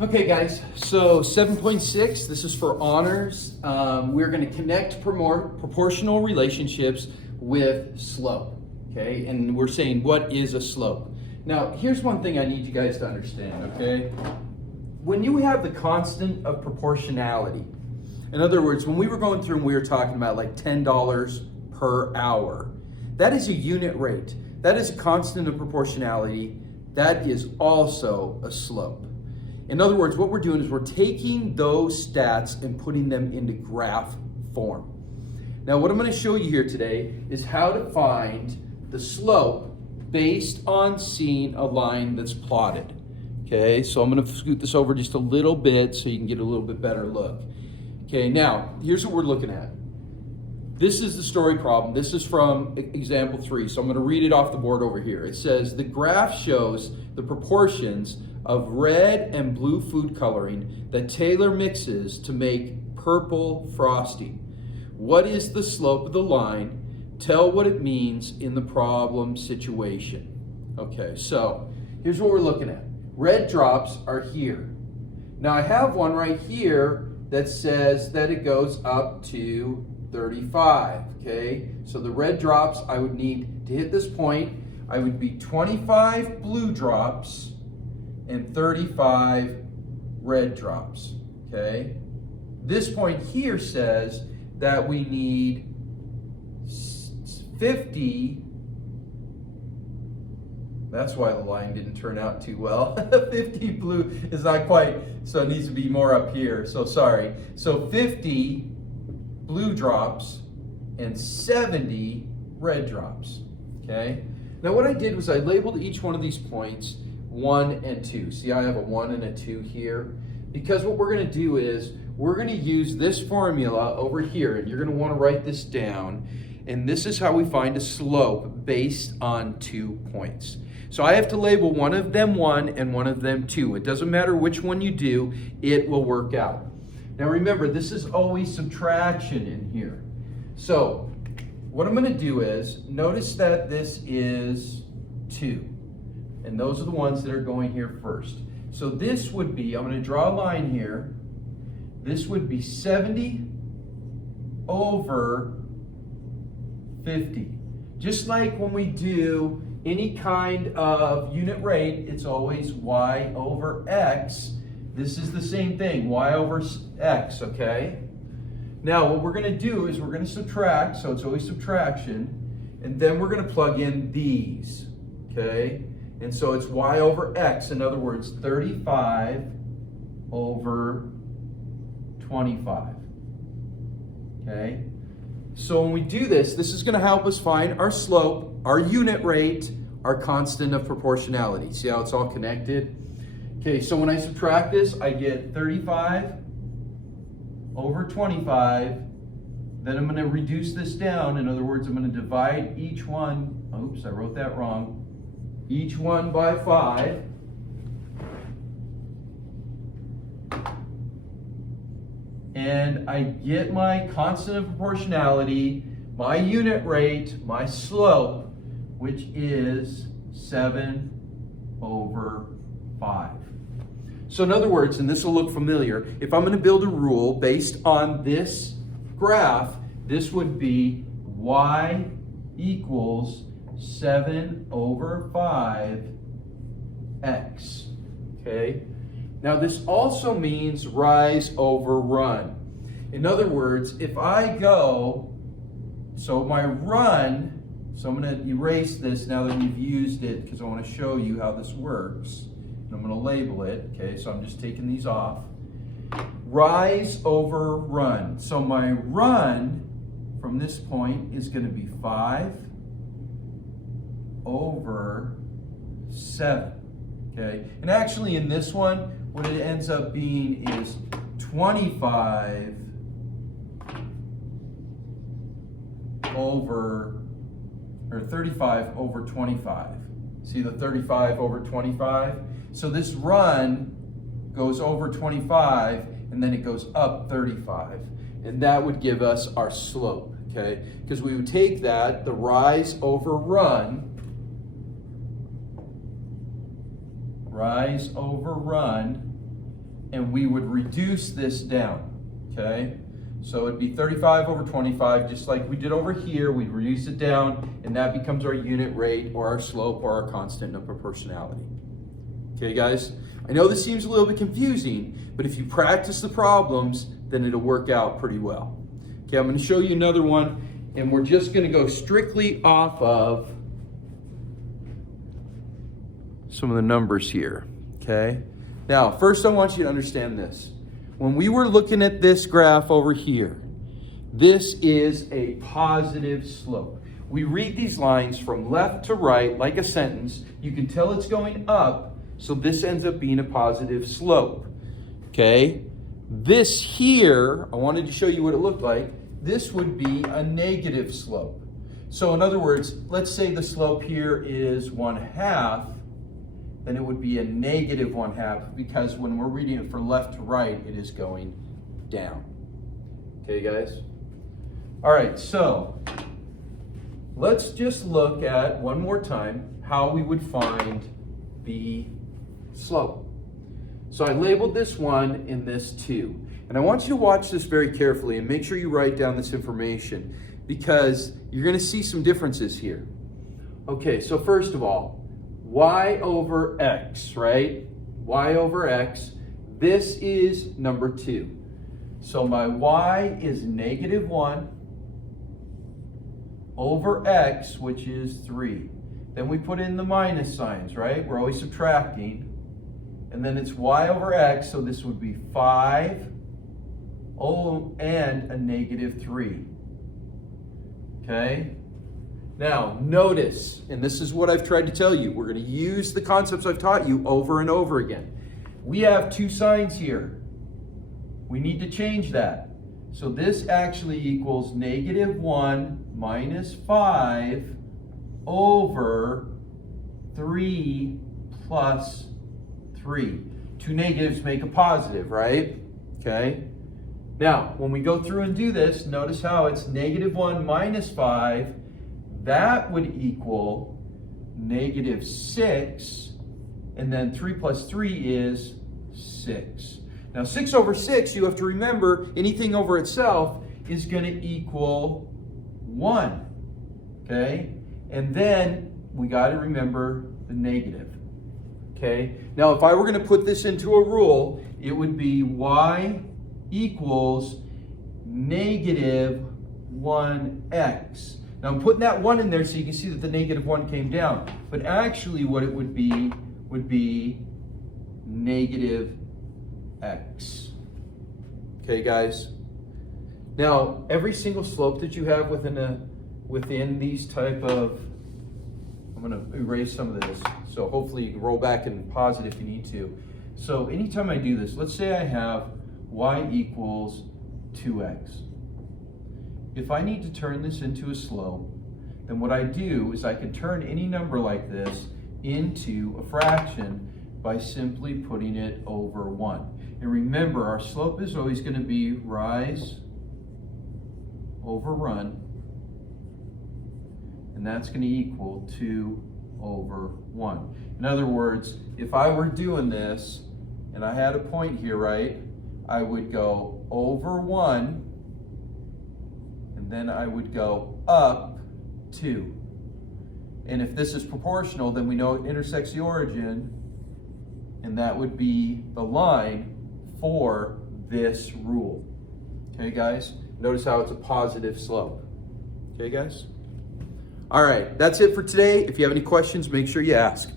Okay guys, so 7.6, this is for honors. We're going to connect proportional relationships with slope, okay? And we're saying, what is a slope? Now, here's one thing I need you guys to understand, okay? When you have the constant of proportionality, in other words, when we were going through and we were talking about like $10 per hour, that is a unit rate. That is a constant of proportionality. That is also a slope. In other words, what we're doing is we're taking those stats and putting them into graph form. Now, what I'm going to show you here today is how to find the slope based on seeing a line that's plotted. Okay, so I'm going to scoot this over just a little bit so you can get a little bit better look. Okay, now, here's what we're looking at. This is the story problem. This is from example 3, so I'm going to read it off the board over here. It says, the graph shows the proportions of red and blue food coloring that Taylor mixes to make purple frosting. What is the slope of the line? Tell what it means in the problem situation. Okay, so here's what we're looking at. Red drops are here. Now I have one right here that says that it goes up to 35, okay? So the red drops, I would need to hit this point, I would be 25 blue drops and 35 red drops, okay? This point here says that we need 50, that's why the line didn't turn out too well. 50 blue is not quite, so it needs to be more up here, so sorry. So 50 blue drops and 70 red drops, okay? Now what I did was I labeled each one of these points 1 and 2. See, I have a 1 and a 2 here. Because what we're gonna do is, we're gonna use this formula over here, and you're gonna wanna write this down, and this is how we find a slope based on 2 points. So I have to label one of them 1 and one of them 2. It doesn't matter which one you do, it will work out. Now remember, this is always subtraction in here. So what I'm gonna do is, notice that this is 2. And those are the ones that are going here first. So this would be, I'm gonna draw a line here. This would be 70 over 50. Just like when we do any kind of unit rate, it's always y over x. This is the same thing, y over x, okay? Now what we're gonna do is we're gonna subtract, so it's always subtraction, and then we're gonna plug in these, okay? And so it's y over x, in other words, 35 over 25, okay? So when we do this, this is gonna help us find our slope, our unit rate, our constant of proportionality. See how it's all connected? Okay, so when I subtract this, I get 35 over 25. Then I'm gonna reduce this down. In other words, I'm gonna divide each one, oops, I wrote that wrong, each one by 5. And I get my constant of proportionality, my unit rate, my slope, which is 7 over 5. So in other words, and this will look familiar, if I'm going to build a rule based on this graph, this would be y equals 7 over 5 x, okay? Now this also means rise over run. In other words, if I go, so my run, so I'm going to erase this now that we've used it because I want to show you how this works. And I'm going to label it, okay, so I'm just taking these off. Rise over run. So my run from this point is going to be 5 over 7, okay? And actually in this one, what it ends up being is 25 over, or 35 over 25. See the 35 over 25? So this run goes over 25 and then it goes up 35. And that would give us our slope, okay? Because we would take that, the rise over run, and we would reduce this down, okay? So it'd be 35 over 25, just like we did over here. We'd reduce it down, and that becomes our unit rate or our slope or our constant of proportionality. Okay, guys? I know this seems a little bit confusing, but if you practice the problems, then it'll work out pretty well. Okay, I'm going to show you another one, and we're just going to go strictly off of some of the numbers here, okay? Now, first I want you to understand this. When we were looking at this graph over here, this is a positive slope. We read these lines from left to right like a sentence. You can tell it's going up, so this ends up being a positive slope, okay? This here, I wanted to show you what it looked like. This would be a negative slope. So in other words, let's say the slope here is 1/2, then it would be a negative 1/2, because when we're reading it from left to right, it is going down. Okay, guys? All right, so let's just look at one more time how we would find the slope. So I labeled this 1 and this 2. And I want you to watch this very carefully and make sure you write down this information, because you're going to see some differences here. Okay, so first of all, y over x, right? Y over x, this is number 2. So my y is -1 over x, which is 3. Then we put in the minus signs, right? We're always subtracting. And then it's y over x, so this would be 5 and a -3. Okay? Now, notice, and this is what I've tried to tell you, we're going to use the concepts I've taught you over and over again. We have 2 signs here. We need to change that. So this actually equals -1 minus 5 over 3 plus 3. 2 negatives make a positive, right? Okay. Now, when we go through and do this, notice how it's -1 minus 5. That would equal -6. And then 3 plus 3 is 6. Now, 6 over 6, you have to remember, anything over itself is going to equal 1. Okay? And then we got to remember the negative. Okay? Now, if I were going to put this into a rule, it would be y equals -1x. Now, I'm putting that 1 in there so you can see that the -1 came down. But actually, what it would be -x. Okay, guys? Now, every single slope that you have within these type of, I'm going to erase some of this, so hopefully you can roll back and pause it if you need to. So anytime I do this, let's say I have y equals 2x. If I need to turn this into a slope, then what I do is I can turn any number like this into a fraction by simply putting it over 1. And remember, our slope is always going to be rise over run, and that's going to equal 2 over 1. In other words, if I were doing this, and I had a point here, right, I would go over 1, and then I would go up 2. And if this is proportional, then we know it intersects the origin, and that would be the line for this rule. Okay, guys? Notice how it's a positive slope. Okay, guys? All right, that's it for today. If you have any questions, make sure you ask.